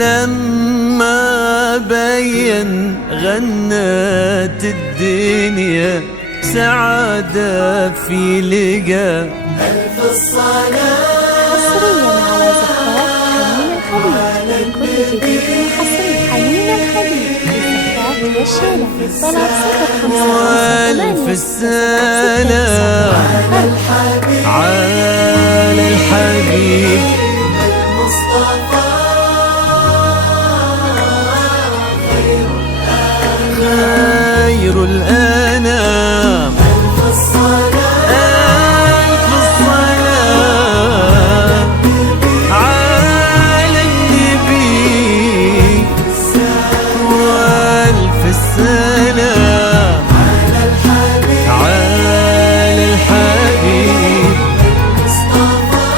لما بين غنت الدنيا سعادة في لقى ألف الصلاة حصريا على زفاف حنين الخليج لكل جديد حصري. حنين الخليج للزفاف والشيلة طلب 05 والف السلام على الحبيب المصطفى خير الأنام. ألف الصلاة ألف الصلاة على النبي والف السلام على الحبيب على الحبيب المصطفى.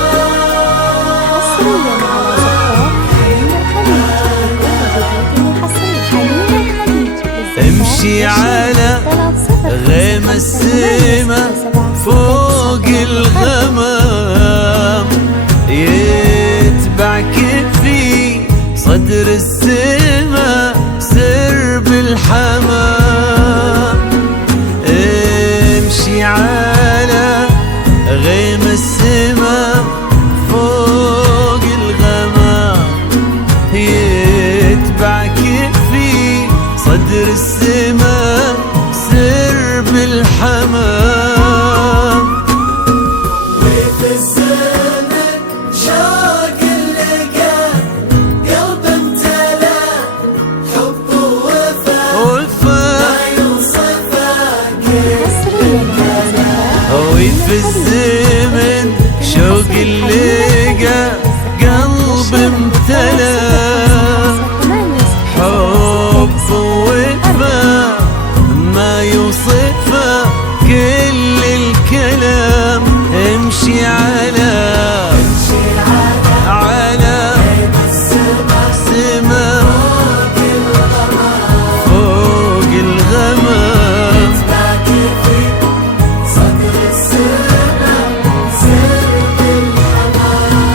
حصريا امشي على غيم السما فوق الغمام يتبعك في صدر السما سرب الحمام. امشي على غيم السما فوق الغمام يتبعك في صدر السما سرب الحمام. وفي الزمن شوق اللقا قلب امتلا حب ووفا ما يوصفه وفي الزمن شوق اللقا قلب امتلا حب ووفا ما يوصفه كل الكلام. امشي على سما فوق الغمام باقي في صدر السما سرب الحمام.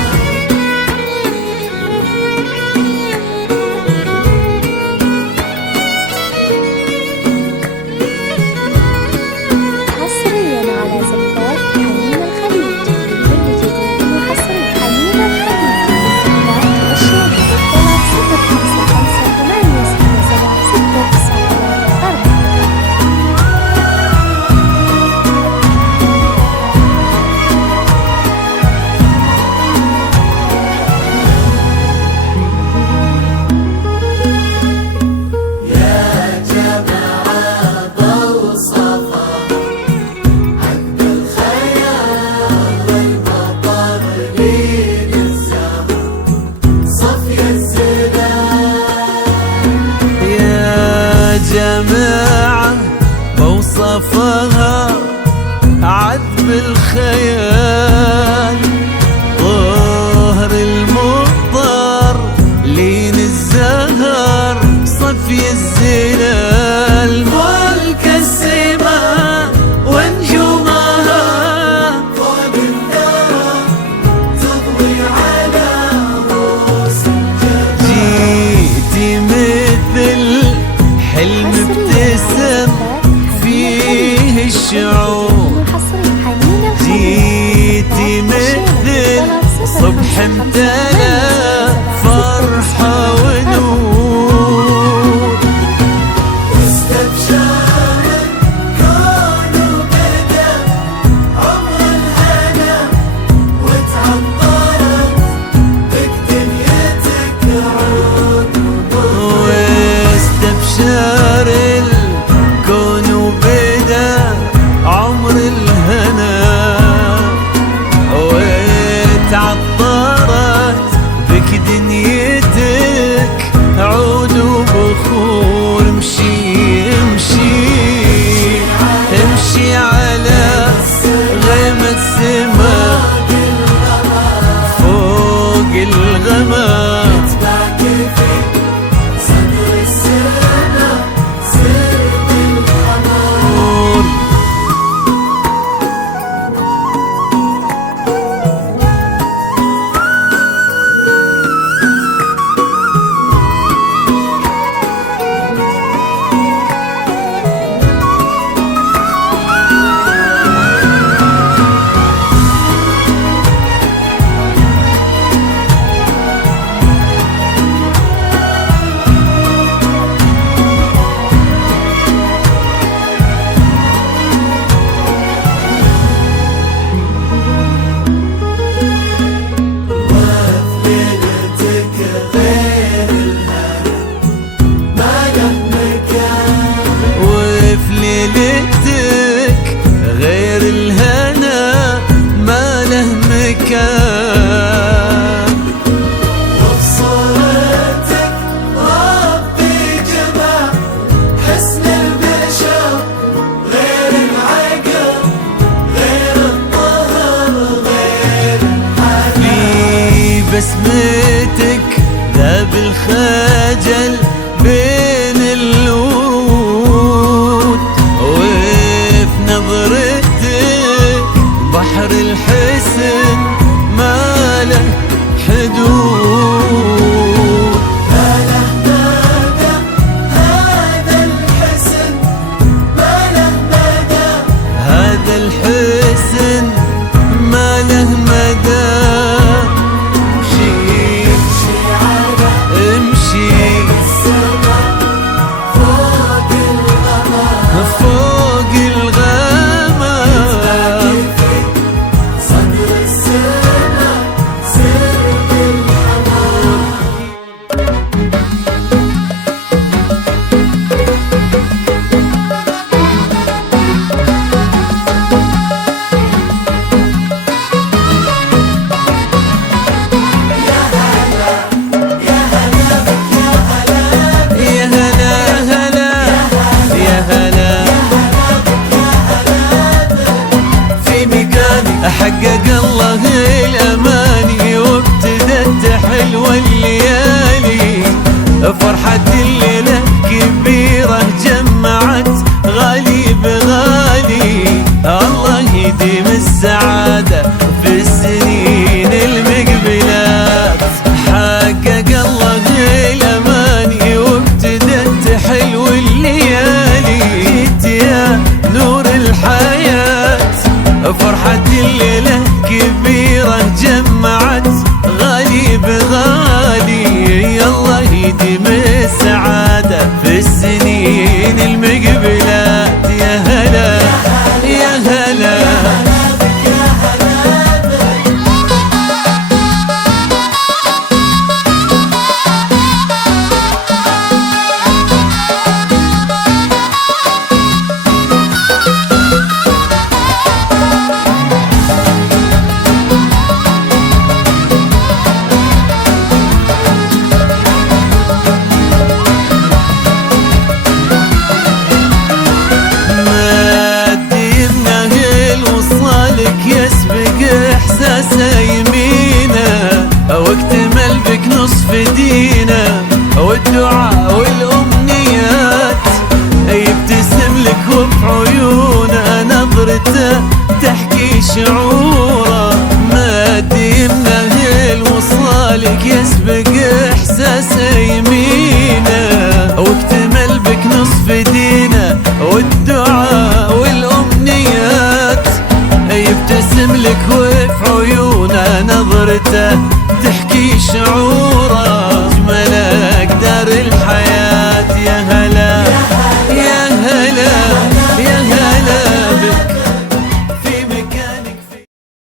حصريا على زفاف حنين الخليج لكل جديد وحصري. حنين الخليج للزفاف والشيلة طلب 0558676934. يا جماعة بوصفة عقب الخيال والمطر بين الزهر صفي الزلال. يا جماعة بوصفها عذب الخيال ظهر المطر لين الزهر صفي الزلال. ملك السماء ونجومها فوق الثرى تضوي على رؤوس الجبال. جيتي مثل حلم ابتسم فيه الشعور حصري حنين الخليج جيتي مثل صبح امتلا فرحة ونور. واستبشر الكون وبدا عمر الهنا وتعطرت بك دنيتك عود واستبشر الكون وبدا عمر الهنا وتعطرت بك دنيتك عود وبخور. امشي امشي امشي على غيم السما فوق الغمام باقي في صدر السما سرب الحمام. بسمتك ذاب الخجل بين الورود، وفي نظرتك بحر الحسن ما له حدود. ما له مدى هذا الحسن، ما له مدى هذا الحسن ما له مدى. امشي على امشي السماء فوق الغمام، فوق الغمام، صدر السماء سر بالحمام. يا هلا هلا يا هلا في مكاني أحقق الله الأماني، وابتدت حلوة الليالي، فرحة الليلة كبيرة جمعت غالي بغالي. الله يديم السعادة في السنين المقبلات، حقق الله الأماني وابتدت حلو الليالي. جيت يا نور الحياة، فرحة الليلة كبيرة جمعت غالي بغالي. الله يديم السعادة في السنين المقبلات. يا هلا يا هلا يمينه، واكتمل بك نصف دينه، والدعاء والأمنيات يبتسم لك وبعيونه نظرته تحكي شعوره. ماد يمنه الوصالك يسبق إحساسه يمينه، واكتمل بك نصف دينه، والدعاء والأمنيات يبتسم لك وفي عيونه نظرته تحكي شعور.